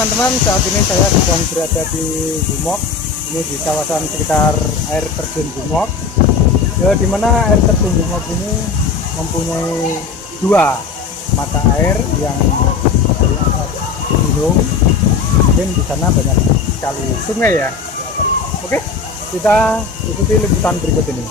Teman-teman, saat ini saya sedang berada di Gumok. Ini di kawasan sekitar air terjun Gumok. Di mana air terjun Gumok ini mempunyai dua mata air yang di atas gunung. Mungkin di sana banyak sekali sungai ya. Oke, kita ikuti liputan berikut ini.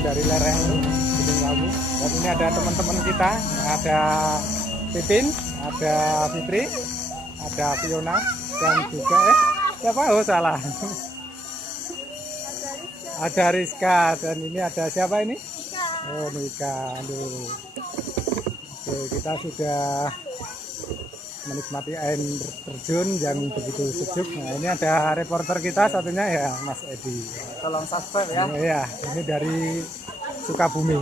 Dari lereng Gunung Lawu, dan ini ada teman-teman kita, ada Pipin, ada Fitri, ada Fiona, dan juga siapa? Oh salah, ada Rizka, dan ini ada siapa ini? Oh Nika. Aduh. Oke, kita sudah menikmati air terjun yang begitu sejuk. Nah, ini ada reporter kita satunya ya, Mas Edi. Tolong subscribe ya. Iya, ini dari Sukabumi.